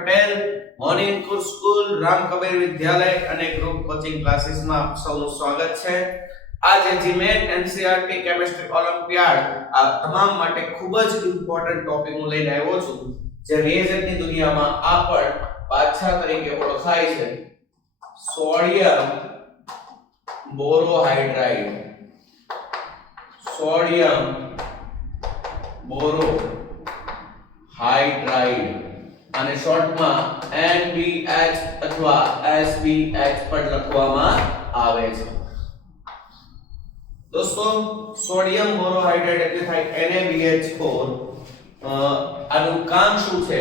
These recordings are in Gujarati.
Patel, morning course school Ram Kabir Vidyalaya અને ગ્રુપ કોચિંગ ક્લાસીસમાં આપ સૌનું સ્વાગત છે. આજે જીમેટ એનસીઈઆરટી કેમિસ્ટ્રી ઓલિમ્પિયાડ આ તમામ માટે ખૂબ જ ઇમ્પોર્ટન્ટ ટોપિક હું લઈને આવ્યો છું, જે રિએજન્ટની દુનિયામાં આ પણ પાછા તરીકે ઓળખાય છે. સોડિયમ બોરોહાઇડ્રાઇડ, સોડિયમ બોરોહાઇડ્રાઇડ અને શોર્ટમાં NaBH અથવા SbH પણ લખવામાં આવે છે. દોસ્તો, સોડિયમ બોરોહાઇડ્રાઇડ એટલે થાય NaBH4. આનું કામ શું છે?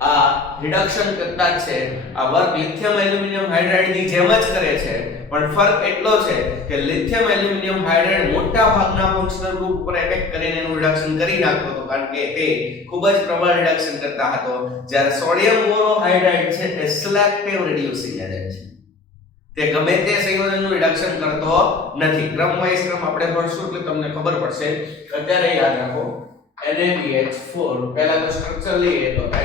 આ રિડક્શન કરતા છે. આ વર્ક લિથિયમ એલ્યુમિનિયમ હાઇડ્રાઇડ ની જેમ જ કરે છે, પણ ફરક એટલો છે કે લિથિયમ એલ્યુમિનિયમ હાઇડ્રાઇડ મોટા ભાગના ફંક્શનલ ગ્રુપ પર એટેક કરીને એનું રિડક્શન કરી નાખતો હતો, કારણ કે તે ખૂબ જ પ્રબળ રિડક્શન કરતા હતો, જ્યારે સોડિયમ બોરોહાઇડ્રાઇડ છે એ સિલેક્ટિવ રિડ્યુસિંગ એજન્ટ છે. તે ગમે તે સંયોજનનું રિડક્શન કરતો નથી. ક્રમ વાઇઝ ક્રમ આપણે ભણશું એટલે તમને ખબર પડશે. અત્યારે યાદ રાખો NaBH4. પહેલા તો સ્ટ્રક્ચર લઈએ તો Na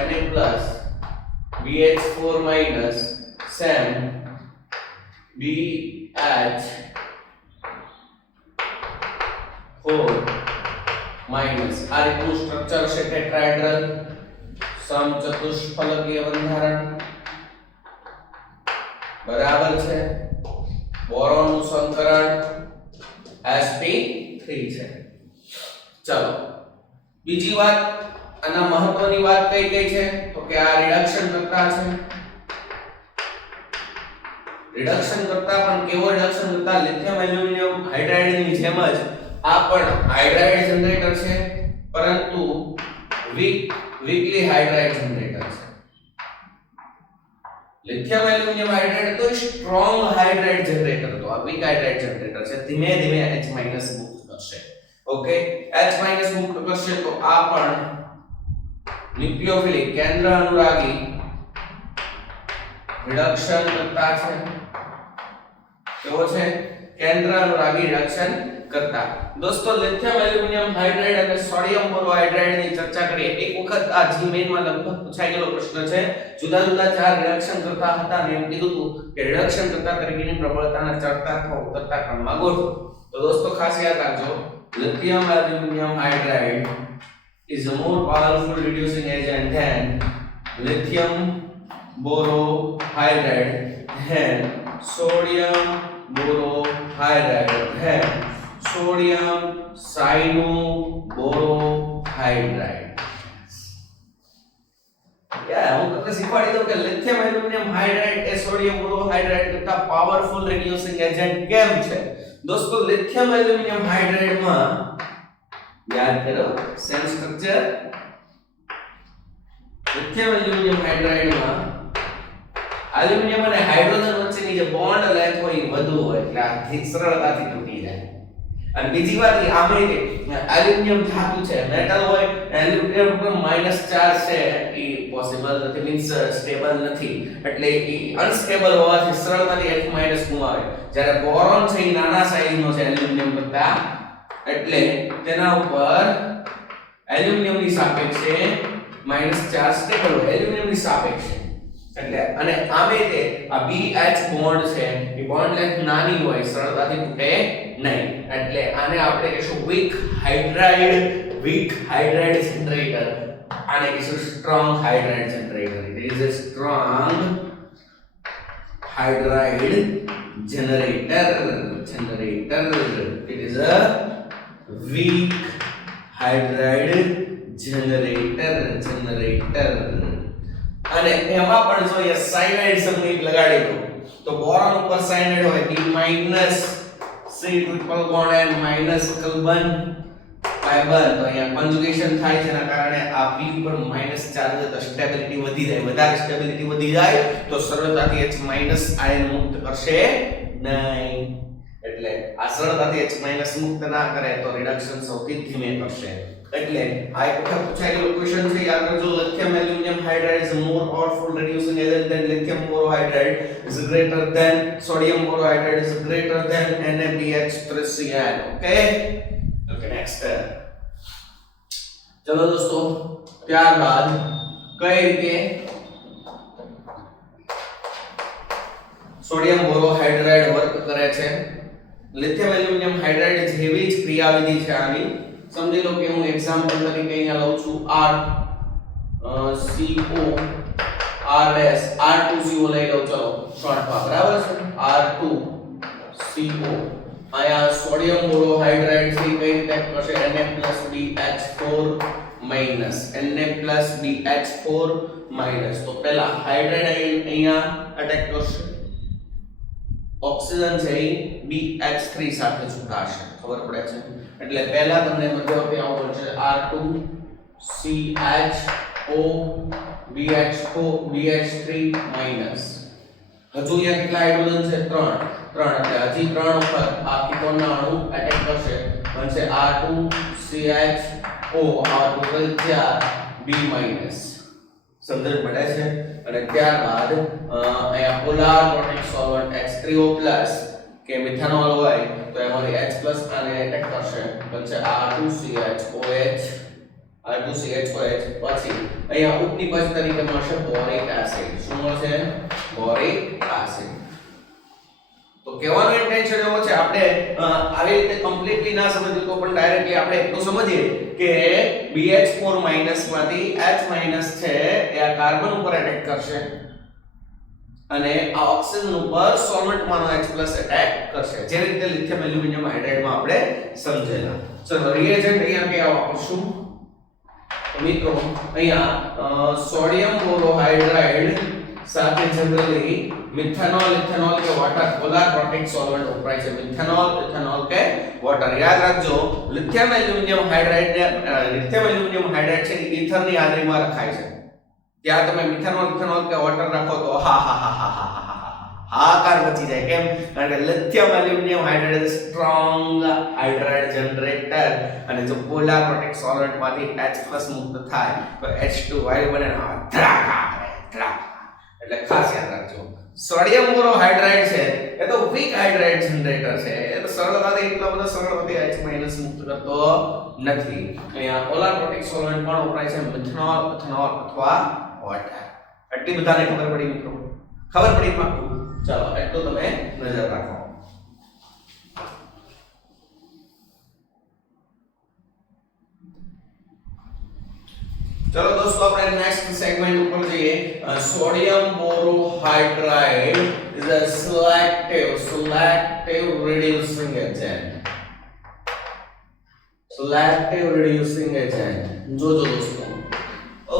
BH4 સેમ BH4 આ રીતનું સ્ટ્રક્ચર છે. ટેટ્રાહેડ્રલ સમચતુષ્ફલકીય બંધારણ બરાબર છે. બોરોનનું સંકરણ sp3 છે. ચલો બીજી વાત, આના મહત્વની વાત કઈ છે તો કે આ રિડક્શન કરતા છે. રિડક્શન કરતા પણ કેવો રિડક્શન કરતા? લિથિયમ એલ્યુમિનિયમ હાઇડ્રાઇડ ની જેમ જ આ પણ હાઇડ્રાઇડ જનરેટર છે, પરંતુ વીકલી હાઇડ્રાઇડ જનરેટર છે. લિથિયમ એલ્યુમિનિયમ હાઇડ્રાઇડ તો સ્ટ્રોંગ હાઇડ્રાઇડ જનરેટર હતો, આ વીક હાઇડ્રાઇડ જનરેટર છે. ધીમે ધીમે H- મુક્ત કરશે. ઓકે, H- મુક્ત કરશે તો આ પણ ન્યુક્લિયોફિલિક કેન્દ્ર અનુરાગી રિડક્શન કરતા છે. કેવો છે? કેન્દ્ર અનુરાગી રિડક્શન કરતા. દોસ્તો, લિથિયમ એલ્યુમિનિયમ હાઇડ્રાઇડ અને સોડિયમ બોરોહાઇડ્રાઇડ ની ચર્ચા કરીએ. એક વખત આ જીમેન માં લગભગ પૂછાયેલો પ્રશ્ન છે. જુદા જુદા ચાર રિડક્શન કરતા હતા અને એમ કીધું હતું કે રિડક્શન કરતા તરીકેની પ્રબળતાના ચડતા અથવા ઉતરતા ક્રમમાં ગોઠવો. તો દોસ્તો ખાસ યાદ રાખજો, lithium aluminum hydride is a more powerful reducing agent than lithium borohydride than sodium borohydride than sodium cyanoborohydride. હું તમને શીખવાડી દઉં કે lithium aluminum hydride એ sodium borohydride કરતા પાવરફુલ reducing agent કેમ છે. दोस्तों, लिथियम एल्युमिनियम हाइड्राइड में याद करो same structure. Lithium aluminium hydride में एल्युमिनियम અને હાઇડ્રોજન વચ્ચેની જે બોન્ડ લેન્થ હોય એ વધુ હોય એટલે આ સરળતાથી તૂટી જાય. અને બીજી વાત એ આમે કે એલ્યુમિનિયમ ધાતુ છે, મેટલ હોય, એલ્યુમિનિયમ પર માઈનસ ચાર્જ છે એ પોસિબલ નથી, મીન્સ સ્ટેબલ નથી, એટલે એ અનસ્ટેબલ હોવાથી સરળતાથી H- ગુમાવે. જ્યારે બોરોન છે એ નાના સાઈઝનો છે એલ્યુમિનિયમ કરતા, એટલે તેના ઉપર એલ્યુમિનિયમની સાપેક્ષે માઈનસ ચાર્જ સ્ટેબલ હોય એલ્યુમિનિયમની સાપેક્ષે. એટલે અને આમે તે આ BH બોન્ડ છે એ બોન્ડ લેન્થ નાની હોય, સરળતાથી તૂટે નહીં, એટલે આને આપણે કહીશું વીક હાઇડ્રાઇડ જનરેટર. આને કહીશું strong hydride generator. It is a strong hydride generator. It is a weak hydride generator. અને એમાં પણ જો એ સાયનાઇડ સંયુક્ત લગાડી દો તો બોરોન ઉપર સાયનાઇડ હોય D- C triple bond N minus carbon fibre, તો અહીંયા કોન્જુગેશન થાય છે, એના કારણે આ P ઉપર માઈનસ ચાર્જ તો સ્ટેબિલિટી વધી જાય. વધારે સ્ટેબિલિટી વધી જાય તો સરળતાથી H- આયન મુક્ત કરશે નહીં. એટલે આ સરળતાથી H- મુક્ત ના કરે તો રિડક્શન સૌથી ધીમે કરશે. એટલે આ એક વખત પૂછાયેલો ક્વેશ્ચન છે, યાદ રાખજો. lithium aluminum hydride is a more powerful reducing agent than lithium borohydride is greater than sodium borohydride is greater than NaBH3Cl. okay next. ચલો દોસ્તો, ત્યારબાદ કઈ રીતે સોડિયમ બોરોહાઇડ્રાઇડ વર્ક કરે છે લિથિયમ એલ્યુમિનિયમ હાઇડ્રાઇડ જેવી જ ક્રિયાવિધિ છે આની સમજી લો કે હું એક્ઝામ્પલ તરીકે અહીંયા લઉં છું CO RS R2CO લઈ લઉં ચલો શોર્ટમાં બરાબર છે R2CO આયા સોડિયમ બોરોહાઇડ્રાઇડ થી કઈ રીતે કરશે Na+BH4 Na+BH4 તો પહેલા હાઇડ્રાઇડ અહીંયા અટેક કરશે ઓક્સિજન છે એ BH3 સાથે જોડાશે ખબર પડે છે એટલે પહેલા તમને મધ્યવર્તી આવું પડશે R2CHO BH3 હજુ અહીંયા કેટલા હાઇડ્રોજન છે 3 એટલે હજી 3 વખત આ કીટોનના અણુ એટેક કરશે બનશે R2CHO આ ટોટલ 4 B- સમજણ પડે છે અને ત્યારબાદ અહીંયા પોલાર પ્રોટેક સોલ્વન્ટ H3O+ કે મિથેનોલ હોય તો એમાંથી H+ આને એટેક કરશે બનશે R2CHOH પછી અહીંયા ઉપનિપજ તરીકે મળશે બોરિક એસિડ શું મળશે બોરિક એસિડ તો કહેવાનો ઇન્ટેન્શન એવો છે આપણે આવી રીતે કમ્પ્લીટલી ના સમજીએ તો પણ ડાયરેક્ટલી આપણે એટલું સમજીએ કે BH4 માંથી H- છે એ આ કાર્બન ઉપર એટેક કરશે અને આ ઓક્સિજન ઉપર સોલ્વન્ટ માનો H+ એટેક કરશે જે રીતે લિથિયમ એલ્યુમિનિયમ હાઇડ્રાઇડ માં આપણે સમજેલા ચલો રિએજન્ટ અહીંયા કે વાપરશું તો મિત્રો અહીંયા સોડિયમ બોરોહાઇડ્રાઇડ સાથે જનરલી મિથેનોલ ઇથેનોલ કે વોટર પોલાર પ્રોટેક સોલ્વન્ટ વપરાય છે મિથેનોલ ઇથેનોલ કે વોટર યાદ રાખજો લિથિયમ એલ્યુમિનિયમ હાઇડ્રાઇડ છે ઈથર ની હાજરીમાં રખાય છે ત્યાં તમે મિથેનોલ ઇથેનોલ કે વોટર રાખો તો હાહાકાર મચી જાય કેમ કારણ કે lithium aluminium hydride strong hydride generator અને જો પોલાર પ્રોટેક સોલ્વન્ટ માંથી H+ મુક્ત થાય તો H2 વાયુ બને ધડાકા એટલે ખાસ યાદ રાખજો સોડિયમ બોરોહાઇડ્રાઇડ છે એ તો વીક હાઇડ્રાઇડ જનરેટર છે એ તો સરળતાથી એટલો બધો સરળતાથી H- મુક્ત કરતો નથી અહીંયા પોલાર પ્રોટેક સોલ્વન્ટ પણ વપરાય છે મિથેનોલ ઇથેનોલ અથવા વોટર આટલી બધાને ખબર પડી મિત્રો ખબર પડી પાકું ચાલો એટલું તમે નજર રાખો चलो दोस्तों अपने नेक्स्ट सेगमेंट ऊपर जाइए sodium borohydride is a selective reducing agent जो दोस्तों ओ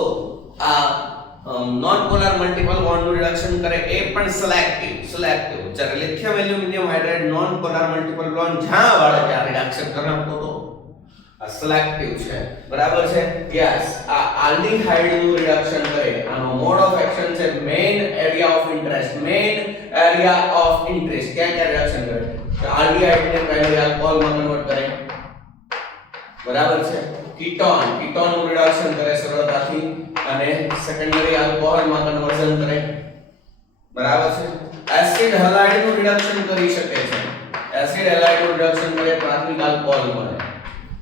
non polar multiple bond reduction करे ए पण सिलेक्टिव જ્યારે lithium aluminium hydride non polar multiple bond જ્યાં વાળે ત્યાં રિડક્શન કરવાનો તો આ સિલેક્ટિવ છે બરાબર છે યસ આ આલ્ડીહાઇડ નું રિડક્શન કરે આનો મોડ ઓફ એક્શન છે મેઇન એરિયા ઓફ ઇન્ટરેસ્ટ ક્યાં રિડક્શન કરે તો આલ્ડીહાઇડ ને પ્રાઇમરી આલ્કોહોલ માં કન્વર્ટ કરે બરાબર છે કીટોન નું રિડક્શન કરે સરળતાથી અને સેકન્ડરી આલ્કોહોલ માં કન્વર્ઝન કરે બરાબર છે એસિડ હેલાઇડ નું રિડક્શન કરી શકે છે એસિડ હેલાઇડ નું રિડક્શન કરે પ્રાથમિક આલ્કોહોલ મળે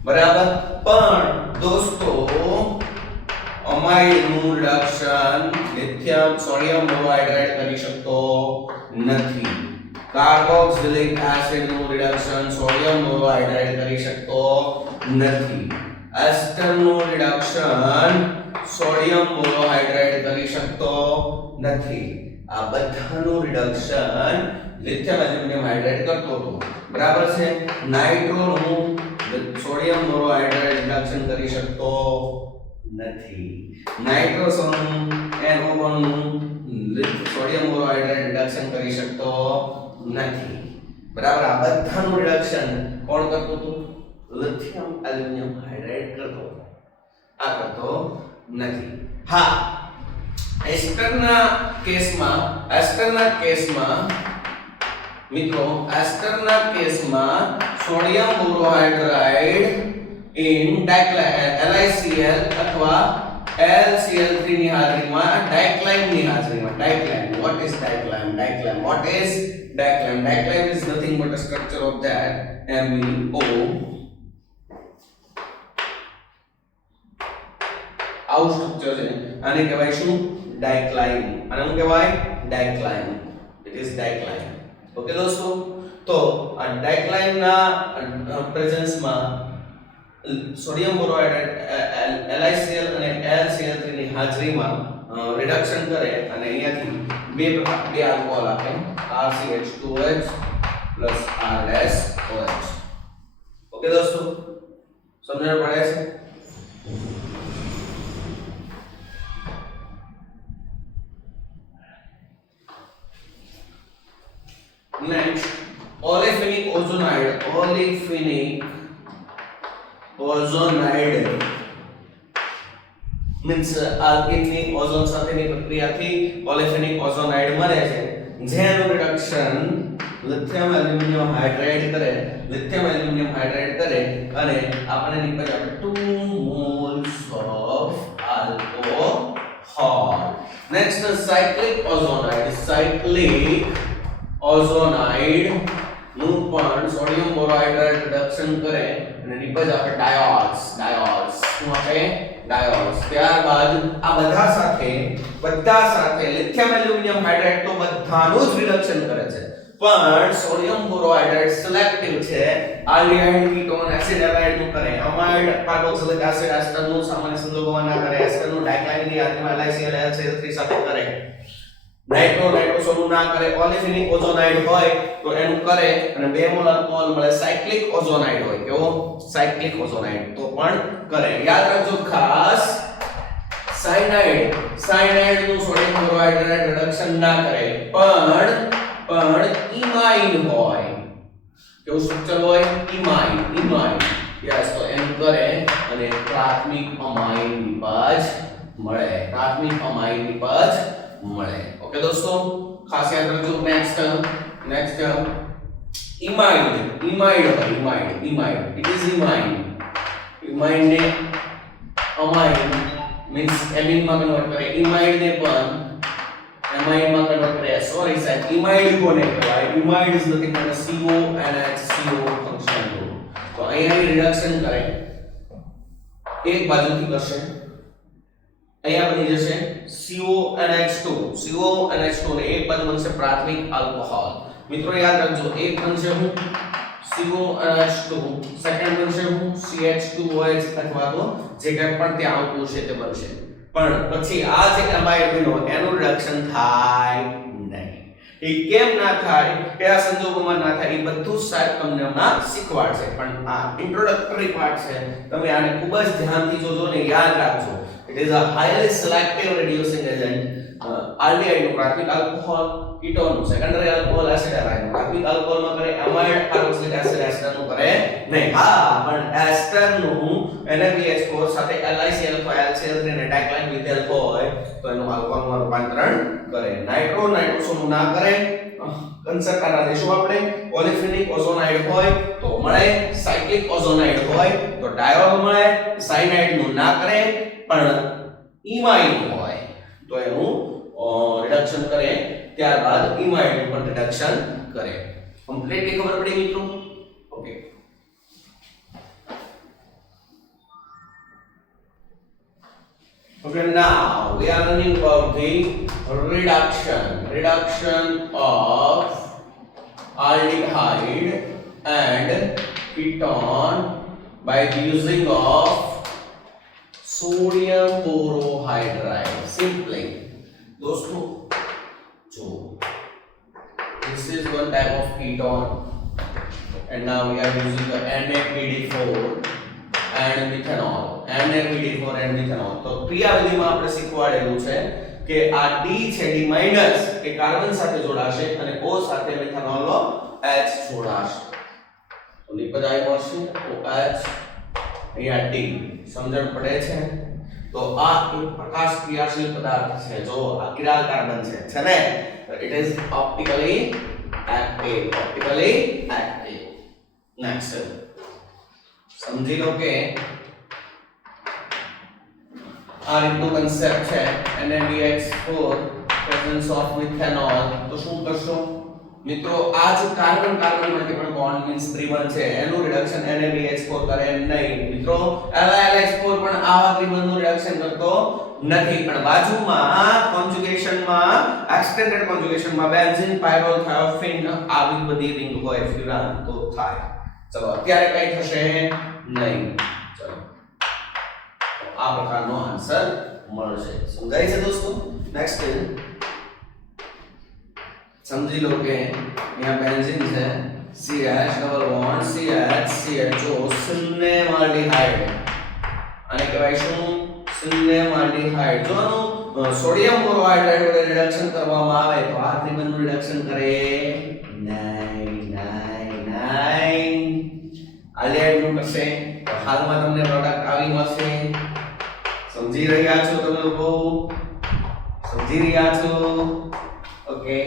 બરાબર પણ દોસ્તો અમાઇડ નું રિડક્શન લિથિયમ સોડિયમ બોરોહાઇડ્રાઇડ કરી શકતો નથી કાર્બોક્સિલિક એસિડ નું રિડક્શન સોડિયમ બોરોહાઇડ્રાઇડ કરી શકતો નથી એસ્ટર નું રિડક્શન સોડિયમ બોરોહાઇડ્રાઇડ કરી શકતો નથી આ બધાનું રિડક્શન લિથિયમ એલ્યુમિનિયમ હાઇડ્રાઇડ કરતો હતો બરાબર છે નાઇટ્રો નું સોડિયમ બોરોહાઇડ્રાઇડ રિડક્શન કરી શકતો નથી નાઇટ્રોસોન NO1 નું સોડિયમ બોરોહાઇડ્રાઇડ રિડક્શન કરી શકતો નથી બરાબર આ બધાનું રિડક્શન કોણ કરતું હતું લિથિયમ એલ્યુમિનિયમ હાઇડ્રાઇડ કરતો આ કરતો નથી હા એસ્ટરના કેસમાં મિત્રો એસ્ટરના કેસમાં સોડિયમ બોરોહાઇડ્રાઇડ ઇન LiCl અથવા LCl3 ની હાજરીમાં ડાયક્લાઇમ ની હાજરીમાં ડાયક્લાઇમ what is ડાયક્લાઇમ is nothing but a structure of that MeO આવું સ્ટ્રક્ચર છે આને કહેવાય શું ડાયક્લાઇમ આને શું કહેવાય ડાયક્લાઇમ इट इज डाइक्लाइन ओके दोस्तों तो आ डाइक्लाइन ना प्रेजेंस में सोडियम बोरोहाइड्रेट LiCl અને LCl3 ની હાજરીમાં રિડક્શન કરે અને અહીંયાથી બે આલ્કોહોલ આપે RCH2OH R-OH ઓકે દોસ્તો સમજણ પડે છે next olefinic ozonide means alkene ની ઓઝોન સાથેની પ્રક્રિયાથી olefinic ozonide મળે છે જેનું રિડક્શન લિથિયમ એલ્યુમિનિયમ હાઇડ્રાઇડ કરે અને આપણે નીકળે આપણે 2 moles of alcohol next cyclic ozonide નું પણ સોડિયમ બોરોહાઇડ્રેટ રિડક્શન કરે અને નીકળે આપણે ડાયોલ્સ શું આપે ડાયોલ્સ ત્યારબાદ આ બધા સાથે લિથિયમ એલ્યુમિનિયમ હાઇડ્રાઇડ તો બધાનું જ રિડક્શન કરે છે પણ સોડિયમ બોરોહાઇડ્રેટ સિલેક્ટિવ છે આલ્ડિહાઇડ કીટોન એસિડ એલાઇડ નું કરે અમાઇડ કાર્બોક્સિલિક એસિડ એસ્ટર નું સામાન્ય સંજોગોમાં ના કરે એસ્ટર નું ડાઇક્લાઇન ની હાજરીમાં LiCl LCl3 સાથે કરે નાઇટ્રોસોલ ના કરે ઓલેફિનિક ઓઝોનાઇડ હોય તો એનું કરે અને બે મોલ આલ્કોહોલ મળે સાયક્લિક ઓઝોનાઇડ હોય કેવો સાયક્લિક ઓઝોનાઇડ તો પણ કરે યાદ રાખજો ખાસ સાયનાઇડ નું સોડિયમ બોરોહાઇડ્રેટ રિડક્શન ના કરે પણ ઇમાઇન હોય કેવું સ્ટ્રક્ચર હોય ઇમાઇન યસ તો એમ કરે અને પ્રાથમિક અમાઇન નિપજ મળે ઓકે દોસ્તો ખાસ યાદ રાખજો નેક્સ્ટ ઇમાઇડ ઇટ ઇઝ ઇમાઇન ને અમાઇન મીન્સ એમિન માં કન્વર્ટ કરે ઇમાઇડ ને પણ એમાઇન માં કન્વર્ટ કરે સોરી સાહેબ ઇમાઇડ કોને કહેવાય imide is nothing but CONH CO function group તો અહીંયા રિડક્શન કરે એક બાજુથી કરશે અહીંયા બની જશે CONH2 ને એક બાજુ બનશે પ્રાથમિક આલ્કોહોલ મિત્રો યાદ રાખજો એક બનશે હું CONH2 સેકન્ડ બનશે હું CH2OH અથવા તો જે કંઈ પણ ત્યાં આવતું છે તે બનશે પણ પછી આ જે એમાઇડ બન્યો એનું રિડક્શન થાય નહીં એ કેમ ના થાય કયા સંજોગોમાં ના થાય એ બધું સાહેબ તમને હમણાં શીખવાડશે પણ આ ઇન્ટ્રોડક્ટરી પાર્ટ છે તમે આને ખૂબ જ ધ્યાનથી જોજો ને યાદ રાખજો it is a highly selective reducing agent aldehyde નું પ્રાથમિક આલ્કોહોલ કીટોન નું સેકન્ડરી આલ્કોહોલ એસિડ એલાઇડ પ્રાથમિક આલ્કોહોલ માં કરે એમાઇડ કાર્બોક્સિલિક એસિડ એસ્ટર નું કરે નહીં હા પણ એસ્ટર નું NaBH4 સાથે LiCl LCl3 ને ડાઇક્લાઇન વિધેલ હોય તો એનું આલ્કોહોલ માં રૂપાંતરણ કરે નાઇટ્રોસોલ નું ના કરે કન્સેપ્ટ આના દેશો આપણે ઓલેફિનિક ઓઝોનાઇડ હોય તો મળે સાયક્લિક ઓઝોનાઇડ હોય તો ડાયોલ મળે સાયનાઇડ નું ના કરે પણ ઇમાઇન હોય તો એનું રિડક્શન કરે ત્યારબાદ ઇમાઇન નું પણ રિડક્શન કરે કમ્પ્લીટલી ખબર પડી મિત્રો okay Okay, now we are learning about the reduction of aldehyde and ketone by the using of sodium borohydride. Simply, दोस्तों, जो this is one type of ketone, and now we are using the NaBD4 and methanol. NaBD4 and methanol. તો ક્રિયાવિધિમાં આપણે શીખવાડેલું છે કે આ D છે D- એ કાર્બન સાથે જોડાશે અને O સાથે મિથેનોલ નો H જોડાશે. તો લિપિડ આવ્યો છે OH અહીંયા D સમજણ પડે છે તો આ એક પ્રકાશ ક્રિયાશીલ પદાર્થ છે જો આ કિરાલ કાર્બન છે ને it is optically active next સમજી લો કે આ રીતનો કન્સેપ્ટ છે NaBH4 પ્રેઝન્સ ઓફ મિથેનોલ તો શું કરશો મિત્રો આ જો carbon carbon multiple bond means ત્રિબંધ છે એનું રિડક્શન NaBH4 કરે નહીં મિત્રો. LiLH4 પણ આવા ત્રિબંધનું રિડક્શન કરતો નથી, પણ બાજુમાં કોન્જુગેશનમાં એક્સટેન્ડેડ કોન્જુગેશનમાં બેન્ઝીન પાયરોલ થાયોફિન આવી બધી રિંગ હોય ફ્યુરાન તો થાય. ચલો અત્યારે કઈ થશે નહીં. ચલો આ પ્રકારનો આન્સર મળશે. સમજાય છે દોસ્તો? નેક્સ્ટ समझी लो कि यहाँ बेंजीन है CH double bond CH CHO सिनेमाल्डिहाइड અને કહેવાય શું સિનેમાલ્ડિહાઇડ. જો આનું સોડિયમ બોરોહાઇડ્રેટ વડે રિડક્શન કરવામાં આવે તો આ ત્રિબંધનું રિડક્શન કરે નહીં. આલ્ડિહાઇડ નું કરશે તો હાલમાં તમને પ્રોડક્ટ આવી મળશે. સમજી રહ્યા છો તમે લોકો? સમજી રહ્યા છો? ઓકે.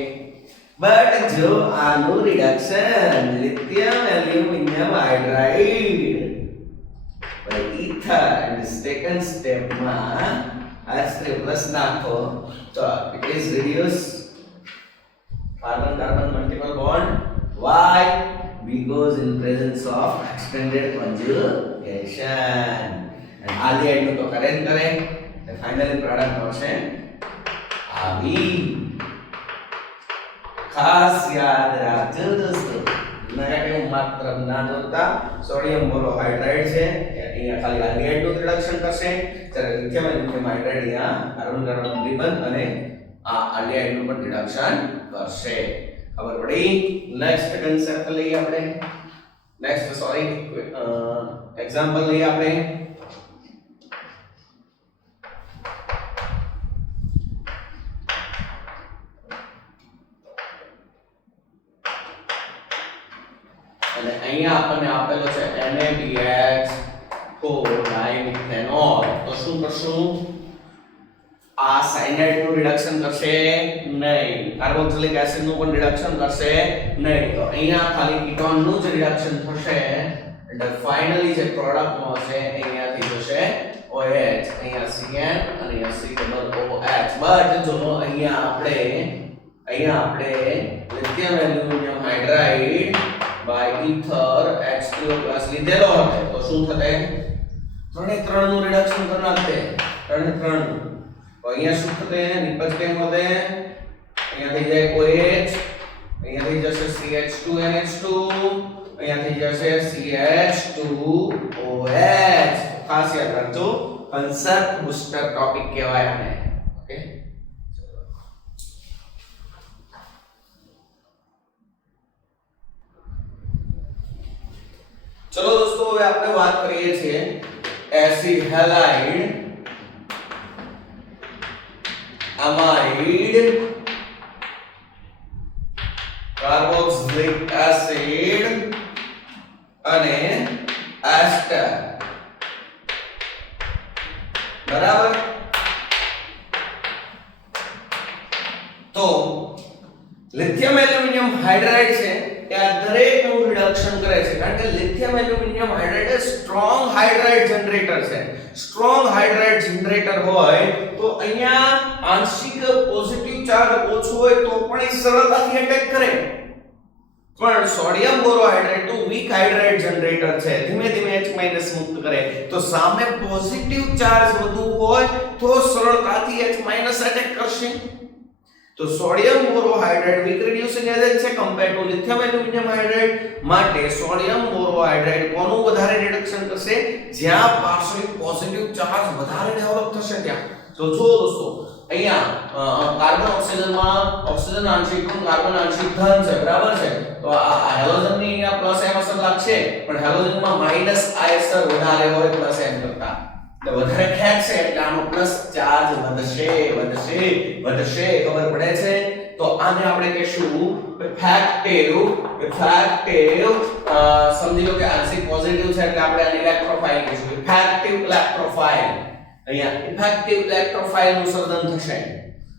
But जो आनु reduction lithium aluminium hydride by ether and second step માં H3 plus નાખો તો it is reduce carbon carbon multiple bond. Why? Because in presence of extended conjugation. And aldehyde નું તો કરે and finally product મળશે આવી. खास याद રાખજો દોસ્તો. નેગેટિવ માત્ર ના જોતા. સોડિયમ બોરોહાઇડ્રેટ છે અહીંયા ખાલી આલ્ડિહાઇડ નું રિડક્શન કરશે, જ્યારે લિથિયમ એલ્યુમિનિયમ હાઇડ્રાઇડ અહીંયા કાર્બન કાર્બન ત્રિબંધ અને આ આલ્ડિહાઇડ નું પણ રિડક્શન કરશે. ખબર પડી? નેક્સ્ટ કન્સેપ્ટ લઈએ આપણે. એક્ઝામ્પલ લઈએ આપણે. અને અહીંયા આપણને આપેલો છે NaBH4 ડાઇમિથેનોલ. તો શું કરશું? આ સાયનાઇડ નું રિડક્શન કરશે નહીં, કાર્બોક્સિલિક એસિડ નું પણ રિડક્શન કરશે નહીં. તો અહીંયા ખાલી કીટોન નું જ રિડક્શન થશે. એટલે ફાઇનલી જે પ્રોડક્ટ મળશે અહીંયાથી જશે OH, અહીંયા CN અને અહીંયા COOH. બટ જો અહીંયા આપણે lithium aluminium hydride by ether H3O plus લીધેલો હશે તો શું થશે? 3 નું રિડક્શન કરી નાખશે. 3 તો અહીંયા શું થશે? નિપજ કેમ વધે? અહીંયા થઈ જાય OH, અહીંયા થઈ જશે CH2NH2, અહીંયા થઈ જશે CH2OH. ખાસ યાદ રાખજો, કન્સેપ્ટ બૂસ્ટર ટોપિક કહેવાય આને. ઓકે. चलो दोस्तों હવે આપણે વાત કરીએ છીએ એસિડ હેલાઇડ, અમાઇડ, કાર્બોક્સિલિક એસિડ અને એસ્ટર. બરાબર? તો લિથિયમ એલ્યુમિનિયમ હાઇડ્રાઇડ છે એ આ દરેકનું રિડક્શન કરે છે, કારણ કે લિથિયમ એલ્યુમિનિયમ હાઇડ્રાઇડ એ સ્ટ્રોંગ હાઇડ્રાઇડ જનરેટર છે. સ્ટ્રોંગ હાઇડ્રાઇડ જનરેટર હોય તો અહીંયા આંશિક પોઝિટિવ ચાર્જ ઓછો હોય તો પણ એ સરળતાથી એટેક કરે. પણ સોડિયમ બોરોહાઇડ્રેટ તો વીક હાઇડ્રાઇડ જનરેટર છે, ધીમે ધીમે H- મુક્ત કરે. તો સામે પોઝિટિવ ચાર્જ વધુ હોય તો સરળતાથી H- એટેક કરશે. તો સોડિયમ બોરોહાઇડ્રેટ વીક રિડ્યુસિંગ એજન્ટ છે compare to lithium aluminium hydride. માટે સોડિયમ બોરોહાઇડ્રેટ કોનું વધારે રિડક્શન કરશે? જ્યાં પાર્શિયલી પોઝિટિવ ચાર્જ વધારે ડેવલપ થશે ત્યાં. તો જો દોસ્તો અહીંયા કાર્બન ઓક્સિજનમાં ઓક્સિજન આંશિક ઋણ, કાર્બન આંશિક ધન છે. બરાબર છે? તો આ હેલોજન ની અહીંયા પ્લસ m અસર લાગશે, પણ હેલોજનમાં માઈનસ I અસર વધારે હોય પ્લસ m કરતા. તો વધારે ખેંચશે એટલે આનો પ્લસ ચાર્જ વધશે. ખબર પડે છે? તો આને આપણે કહેશું ઇફેક્ટિવ. સમજી લો કે આંશિક પોઝિટિવ છે એટલે આપણે આને ઇલેક્ટ્રોફાઇલ કહીશું. Effective electrophile. અહીંયા ઇફેક્ટિવ ઇલેક્ટ્રોફાઇલ નું સર્જન થશે.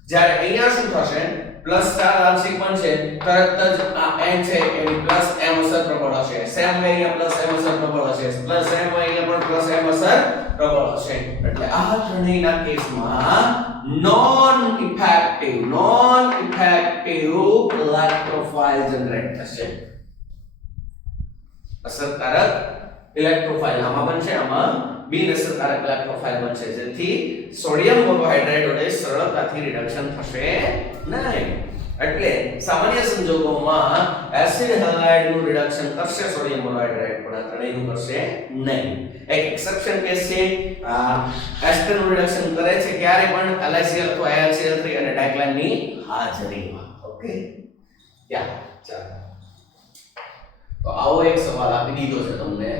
જ્યારે અહીંયા શું થશે? પ્લસ ચાર્જ આંશિક બનશે, તરત જ આ n છે એની પ્લસ m અસર પ્રબળ હશે. સેમ વે અહીંયા પ્લસ m અસર પ્રબળ હશે, પ્લસ m અહીંયા પણ પ્લસ m અસર પ્રબળ હશે એટલે આ ત્રણેયના કેસમાં નોન ઇફેક્ટિવ ઇલેક્ટ્રોફાઇલ જનરેટ થશે અસરકારક ઇલેક્ટ્રોફાઇલ આમાં બનશે આમાં બિન અસરકારક ઇલેક્ટ્રોફાઇલ બનશે જેથી સોડિયમ બોરોહાઇડ્રેટ વડે સરળતાથી રિડક્શન થશે નહીં એટલે સામાન્ય સંજોગોમાં એસિડ હેલાઇડ નું રિડક્શન કરશે સોડિયમ બોરોહાઇડ્રેટ પણ ત્રણેયનું કરશે નહીં એક એક્સેપ્શન કેસ છે એસ્ટર નું રિડક્શન કરે છે ક્યારે પણ LiCl અથવા AlCl3 અને ડાયક્લાઇન ની હાજરીમાં ઓકે યા ચાલો તો આવો એક સવાલ આપી દીધો છે તમને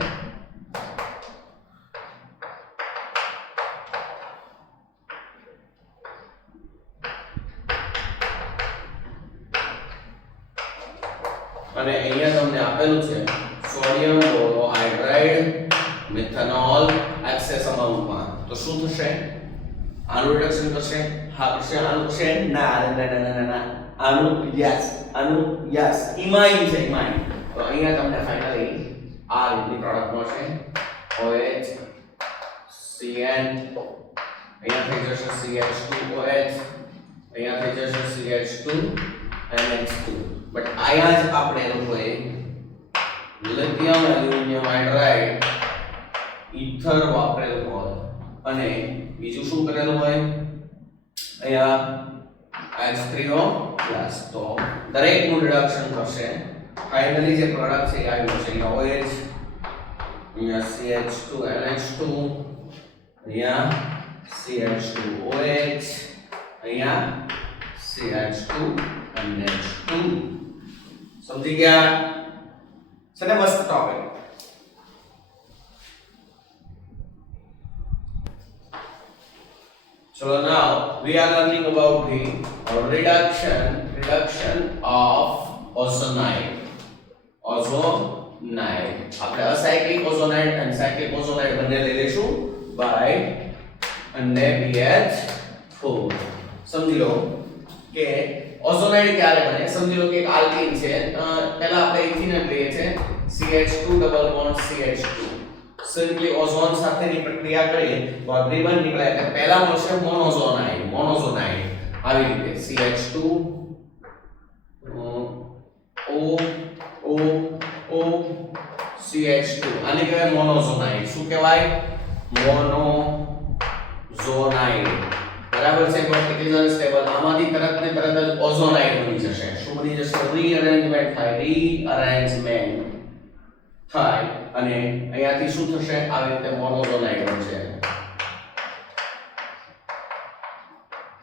અને અહીંયા તમને આપેલું છે સોડિયમ બોરોહાઇડ્રેટ મિથેનોલ એક્સેસ અમાઉન્ટમાં તો શું થશે આનું રિડક્શન કરશે હા કરશે આનું કરશે ના આનું યસ ઇમાઇન છે ઇમાઇન તો અહીંયા તમને ફાઇનલી આ રીતની પ્રોડક્ટ મળશે OH CN અહીંયા થઈ જશે CH2OH અહીંયા થઈ જશે CH2 NH2 બટ આયા જ આપણે લોકોએ લિથિયમ એલ્યુમિનિયમ હાઇડ્રાઇડ ઈથર વાપરેલું હોય અને બીજું શું કરેલું હોય અહીંયા H3O પ્લસ તો દરેકનું રિડક્શન કરશે ફાઇનલી જે પ્રોડક્ટ છે એ આવ્યું છે અહીંયા OH અહીંયા CH2NH2 અહીંયા CH2OH અહીંયા CH2NH2 સમજી ગયા છે ને મસ્ત topic so now we are learning about the reduction of ozonide આપણે અસાયક્લિક ઓઝોનાઇડ અને સાયક્લિક ઓઝોનાઇડ બંને લઈ લેશું by અને BH4 સમજી લો કે ઓઝોનાઇડ ક્યારે બને સમજી લો કે એક આલ્કીન છે પહેલા આપણે ઇથિન લઈએ છે CH2 double bond CH2 simply ozone સાથેની પ્રક્રિયા કરીએ તો આ ત્રિબંધ નીકળે એટલે પહેલા મળશે મોનોઝોનાઇડ આવી રીતે CH2 O CH2 આને કહેવાય મોનોઝોનાઇડ શું કહેવાય મોનોઝોનાઇડ બરાબર છે ઇટ ઇઝ અનસ્ટેબલ આમાંથી તરત જ ઓઝોનાઇડ બની જશે શું બની જશે રીઅરેન્જમેન્ટ થાય અને અહીંયાથી શું થશે આવી રીતે મોનોઝોનાઇડ બનશે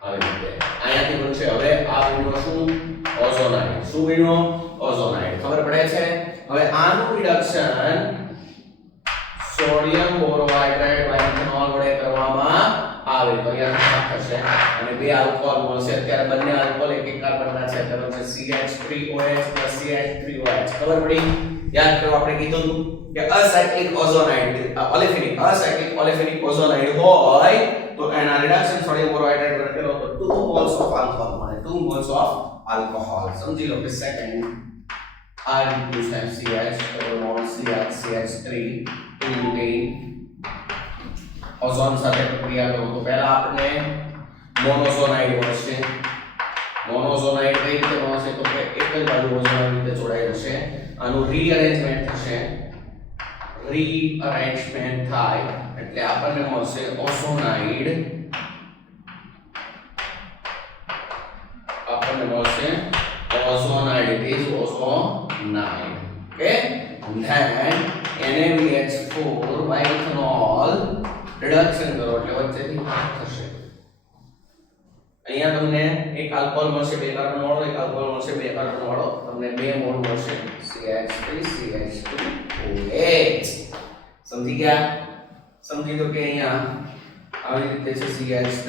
આવી રીતે અહીંયાથી બનશે હવે આ બન્યો શું ઓઝોનાઇડ ખબર પડે છે હવે આનું રિડક્શન સોડિયમ બોરોહાઇડ્રેટ મિથેનોલ વડે કરવામાં આવે તો અહીંયા થશે અને બે આલ્કોહોલ મળશે અત્યારે બંને આલ્કોહોલ એક કાર્બનના છે તો છે CH3OH CH3OH ખબર પડી યાદ કરો આપણે કીધું કે અસાયક્લિક ઓઝોનાઇડ અસાયક્લિક ઓલેફેનિક ઓઝોનાઇડ હોય તો એના રિડક્શન સોડિયમ બોરોહાઇડ્રેટ વડે કરો તો 2 મોલ્સ ઓફ આલ્કોહોલ મળે 2 મોલ્સ ઓફ આલ્કોહોલ સમજી લો કે second I reduce CH double CH3 to butane ozone સાથે પ્રક્રિયા કરો તો પહેલા આપણે મોનોઝોનાઇડ મળશે મોનોઝોનાઇડ કઈ રીતે મળશે તો કે એક જ બાજુ ઓઝોન રીતે જોડાઈ જશે આનું રીઅરેન્જમેન્ટ થશે રીઅરેન્જમેન્ટ થાય એટલે આપણને મળશે ઓઝોનાઇડ આપણને મળશે ozonide it is ozonide okay and then NaBH4 by ethanol reduction કરો એટલે વચ્ચેથી ભાગ થશે અહીંયા તમને એક આલ્કોહોલ મળશે બે કાર્બન વાળો એક આલ્કોહોલ મળશે બે કાર્બન વાળો તમને બે મોલ મળશે CH3 CH2OH સમજી ગયા સમજી લો કે અહીંયા આવી રીતે છે CH3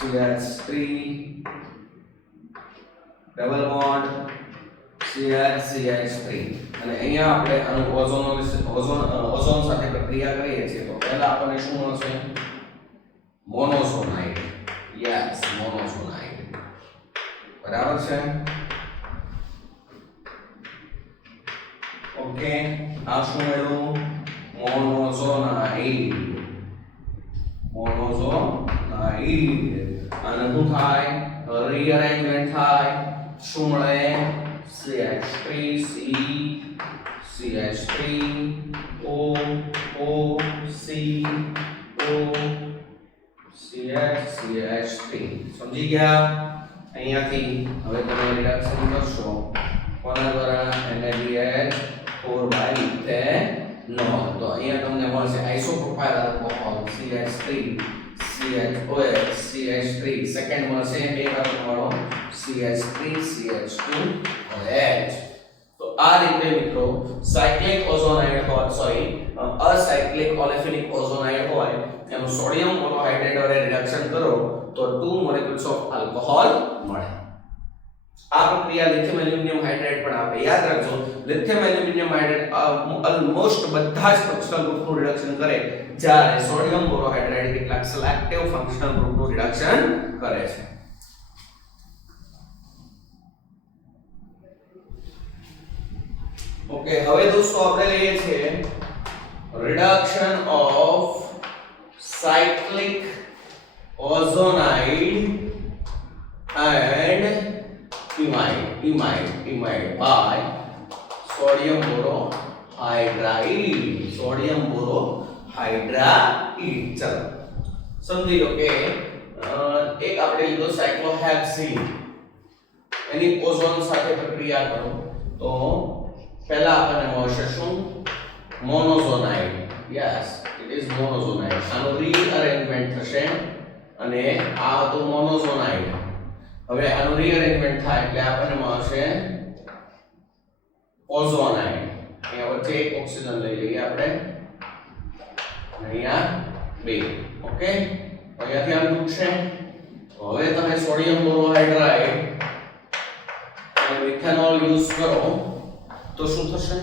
CH3 double bond CH3 અને અહીંયા આપણે આનું ઓઝોન સાથે પ્રક્રિયા કરીએ છીએ તો પહેલા આપણને શું મળશે મોનોઝોનાઇડ યસ મોનોઝોનાઇડ બરાબર છે ઓકે આ શું મળ્યું મોનોઝોનાઇડ અને શું થાય રીઅરેન્જમેન્ટ થાય શું મળે CH3 CH3 O O C O CH3 સમજી ગયા અહીંયાથી હવે તમે રિડક્શન કરશો કોના દ્વારા NaBH4 તો અહીંયા તમને મળશે આઇસોપ્રોપાઇલ alcohol CH3 CHOH CH3 second મળશે બે કાર્બન વાળો CH3 CH2OH તો આ રીતે મિત્રો સાયક્લિક ઓઝોનાઇડ હોય સોરી અસાયક્લિક ઓલેફિનિક ઓઝોનાઇડ હોય એનું સોડિયમ ક્લોરાઇડ વડે રિડક્શન કરો તો 2 મોલેક્યુલ્સ ઓફ આલ્કોહોલ મળે આ પ્રક્રિયા લિથિયમ એલ્યુમિનિયમ હાઇડ્રાઇડ પણ આપણે યાદ રાખજો લિથિયમ એલ્યુમિનિયમ હાઇડ્રાઇડ ઓલમોસ્ટ બધા જ ફંક્શનલ ગ્રુપનું રિડક્શન કરે જ્યારે સોડિયમ બોરોહાઇડ્રાઇડ કેટલાક સિલેક્ટિવ ફંક્શનલ ગ્રુપનું રિડક્શન કરે છે ઓકે હવે દોસ્તો આપણે લઈએ છીએ reduction of cyclic ozonide and imide by sodium borohydride ચલો સમજી લો કે એક આપણે લીધો સાયક્લોહેક્સીન એની ઓઝોન સાથે પ્રક્રિયા કરો તો પહેલા આપણને મળશે શું મોનોઝોનાઇડ યસ ઇટ ઇઝ મોનોઝોનાઇડ આનું રીઅરેન્જમેન્ટ થશે અને આ હતું મોનોઝોનાઇડ હવે આનું રીઅરેન્જમેન્ટ થાય એટલે આપણને મળશે ઓઝોનાઇડ અહીંયા વચ્ચે એક ઓક્સિજન લઈ લઈએ આપણે અહીંયા બે ઓકે અહીંયાથી આમ તૂટશે હવે તમે સોડિયમ બોરોહાઇડ્રાઇડ અને મિથેનોલ યુઝ કરો તો શું થશે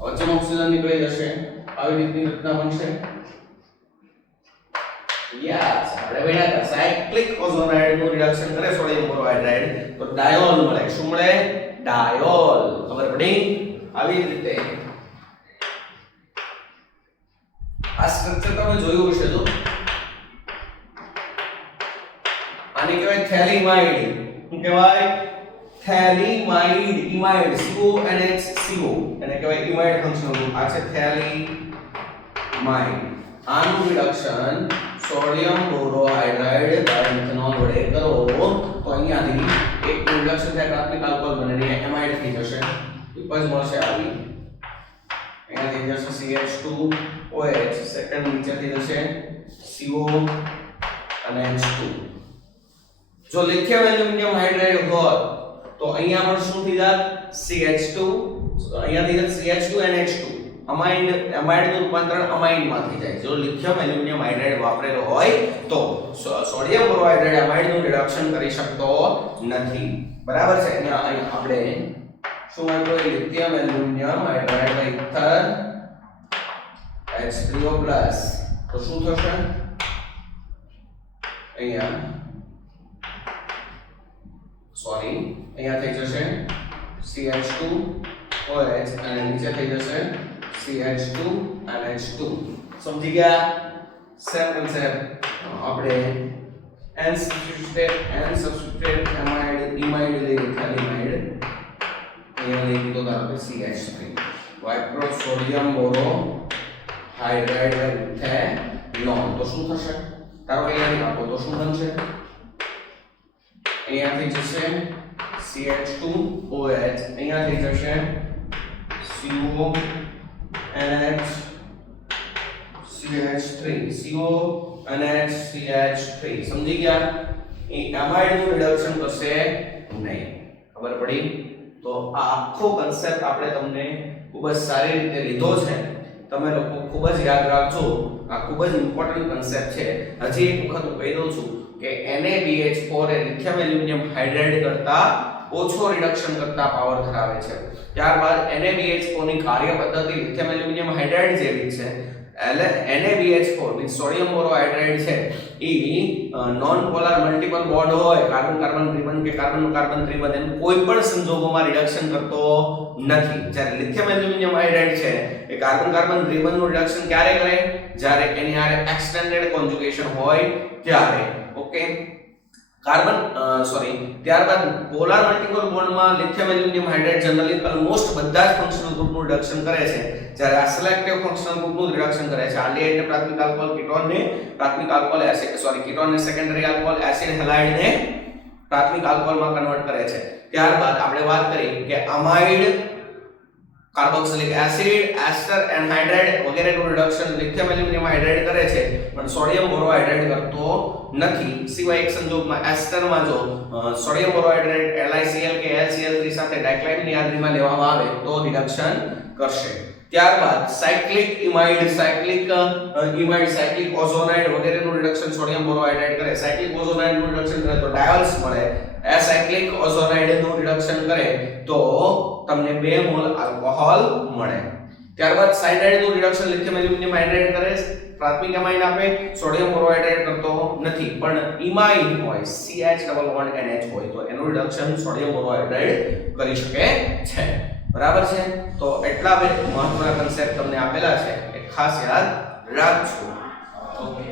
વચ્ચેનો ઓક્સિજન નીકળી જશે આવી રીતની રચના બનશે યસ આપણે બેટા સાયક્લિક ઓઝોનાઇડ નું રિડક્શન કરે સોડિયમ બોરોહાઇડ્રાઇડ તો ડાયોલ મળે શું મળે ડાયોલ ખબર પડી આવી રીતે આ સ્ટ્રક્ચર તમે જોયું હશે તો આને કહેવાય થેલિમાઇડ શું કહેવાય થેલિમાઇડ ઇમાઇડ CONH એને કહેવાય ઇમાઇડ ફંક્શનલ ગ્રુપ આ છે થેલિમાઇડ આનું રિડક્શન સોડિયમ બોરોહાઇડ્રાઇડ અને મિથેનોલ વડે કરો તો અહીંયાથી એક રિડક્શન થાય પ્રાથમિક આલ્કોહોલ બને ને એમાઇડ થઈ જશે ઉપજ મળશે આવી અહીંયા થઈ જશે CH2OH સેકન્ડ નીચે થઈ જશે CO અને H2 જો લિથિયમ એલ્યુમિનિયમ હાઇડ્રાઇડ હોય તો અહીંયા પણ શું થઈ જાત CH2 અહીંયા થઈ જાત CH2 અને H2 એમાઇડ નું રૂપાંતરણ અમાઇડ માં થઈ જાય જો લિથિયમ એલ્યુમિનિયમ હાઇડ્રાઇડ વાપરેલો હોય તો સોડિયમ બોરોહાઇડ્રાઇડ એમાઇડ નું રિડક્શન કરી શકતો નથી બરાબર છે અહીંયા આપણે શું વાપરો lithium aluminium hydride by ether H3O+ તો શું થશે અહીંયા સોરી અહીંયા થઈ જશે CH2OH અને નીચે થઈ જશે CH2 and H2 સમજી ગયા સેમ કન્સેપ્ટ આપણે n સબસ્ટિટ્યુટેડ એમાઇડ ઇમાઇડ લઈએ થેલિમાઇડ અહીંયા લઈ લીધો તો આપણે CH3 વાઇપ્રો સોડિયમ બોરોહાઇડ્રાઇડ મિથેનોલ તો શું થશે તારો અહીંયા આપો તો શું બનશે અહીંયા થઈ જશે CH2OH અહીંયા થઈ જશે CO NH CH3 CO NH CH3 સમજી ગયા એ એમાઇડ નું રિડક્શન કરશે નહીં ખબર પડી તો આ આખો કન્સેપ્ટ આપણે તમને ખૂબ જ સારી રીતે લીધો છે તમે લોકો ખૂબ જ યાદ રાખજો આ ખૂબ જ ઇમ્પોર્ટન્ટ કન્સેપ્ટ છે હજી એક વખત હું કહી દઉં છું કે NaBH4 એ લિથિયમ એલ્યુમિનિયમ હાઇડ્રાઇડ કરતા ઓછો રિડક્શન કરતા પાવર ધરાવે છે ત્યારબાદ NaBH4 ની કાર્ય પદ્ધતિ લિથિયમ એલ્યુમિનિયમ હાઇડ્રાઇડ જેવી છે NaBH4 મીન્સ સોડિયમ બોરોહાઇડ્રેટ છે ઈ નોન પોલાર મલ્ટીપલ બોન્ડ હોય કાર્બન કાર્બન ત્રિબંધ કે કાર્બન કાર્બન ત્રિબંધ એનું કોઈ પણ સંજોગોમાં રિડક્શન કરતો નથી. જ્યારે લિથિયમ એલ્યુમિનિયમ હાઇડ્રેટ છે એ કાર્બન કાર્બન ત્રિબંધનું રિડક્શન ક્યારે કરે? જ્યારે એની હારે એક્સટેન્ડેડ કોન્જુગેશન હોય ત્યારે. ઓકે, ત્યારબાદ પોલાર મલ્ટીપલ બોન્ડમાં lithium aluminium hydrate generally almost બધા જ ફંક્શનલ ગ્રુપનું રિડક્શન કરે છે, જ્યારે આ સિલેક્ટિવ ફંક્શનલ ગ્રુપનું રિડક્શન કરે છે. આલ્ડિહાઇડ ને પ્રાથમિક આલ્કોહોલ, કીટોન ને પ્રાથમિક આલ્કોહોલ એસિડ, કીટોન ને સેકન્ડરી આલ્કોહોલ એસિડ, હેલાઇડ ને પ્રાથમિક આલ્કોહોલમાં કન્વર્ટ કરે છે. ત્યારબાદ આપણે વાત કરી કે અમાઇડ, કાર્બોક્સિલિક એસિડ, એસ્ટર એન્હાઇડ્રેટ વગેરેનું રિડક્શન લિથિયમ એલ્યુમિનિયમ હાઇડ્રેટ કરે છે પણ સોડિયમ બોરોહાઇડ્રેટ કરતો નથી. સિવાય એક સંજોગમાં એસ્ટરમાં જો સોડિયમ બોરોહાઇડ્રેટ LiCl કે LCl3 સાથે ડાયક્લાઇનની હાજરીમાં લેવામાં આવે તો રિડક્શન કરશે. ત્યારબાદ સાયક્લિક ઇમાઇડ, સાયક્લિક ઓઝોનાઇડ વગેરેનું રિડક્શન સોડિયમ બોરોહાઇડ્રેટ કરે. સાયક્લિક ઓઝોનાઇડનું રિડક્શન કરે તો ડાયોલ્સ મળે. એસાયક્લિક ઓઝોનાઇડનું રિડક્શન કરે તો તમને 2 મોલ આલ્કોહોલ મળે. ત્યારબાદ સાયનાઇડનું રિડક્શન લિથિયમ એલ્યુમિનિયમ હાઇડ્રેટ કરે, પ્રાથમિક એમાઇન આપે, સોડિયમ બોરોહાઇડ્રેટ કરતો નથી. પણ ઇમાઇન હોય CH ડબલ બોન્ડ NH હોય તો એનું રિડક્શન સોડિયમ બોરોહાઇડ્રેટ કરી શકે છે. બરાબર છે? તો એટલા બે મહત્વના કન્સેપ્ટ તમને આપેલા છે એ ખાસ યાદ રાખજો. ઓકે.